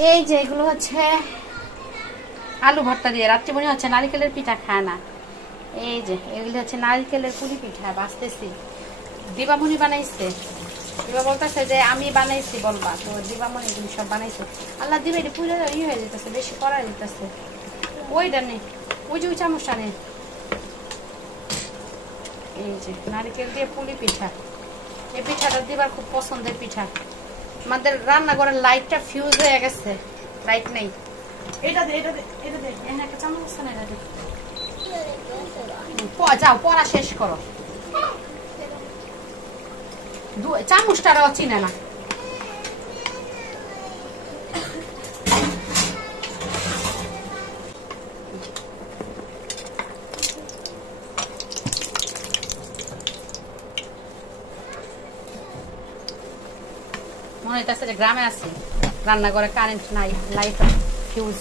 এই যে এগুলো হচ্ছে আলু ভর্তা দিয়ে। রাত্রিমণি হচ্ছে নারিকেলের পিঠা খায় না। এই যে এগুলো হচ্ছে নারিকেলের পুলি পিঠা বাঁচতেছি। দিবামণি বানাইছে। দিবা বলতেছে যে আমি বানাইছি বলবা, তো দিবামণি এগুলি সব বানাইছে। আল্লাহ দিবে এটা পুরো ইয়ে হয়ে যেতেছে, বেশি করা যেতেছে। ওইটা নেই, ওই যে ওই চামচটা নেই। এই যে নারিকেল দিয়ে পুলি পিঠা, এই পিঠাটা দিবার খুব পছন্দের পিঠা। আমাদের রান্নাঘরের লাইটটা ফিউজ হয়ে গেছে, লাইট নেই। এটা দে, এটা দে, এটা দে, এখানে একটা চামচ আছে না, এটা দে। যাও পড়া শেষ করো। চামচটাও চিনে না। মনে হইতেছে যে গ্রামে আছি, রান্নাঘরে কারেন্ট নাই, লাইট ফিউজ।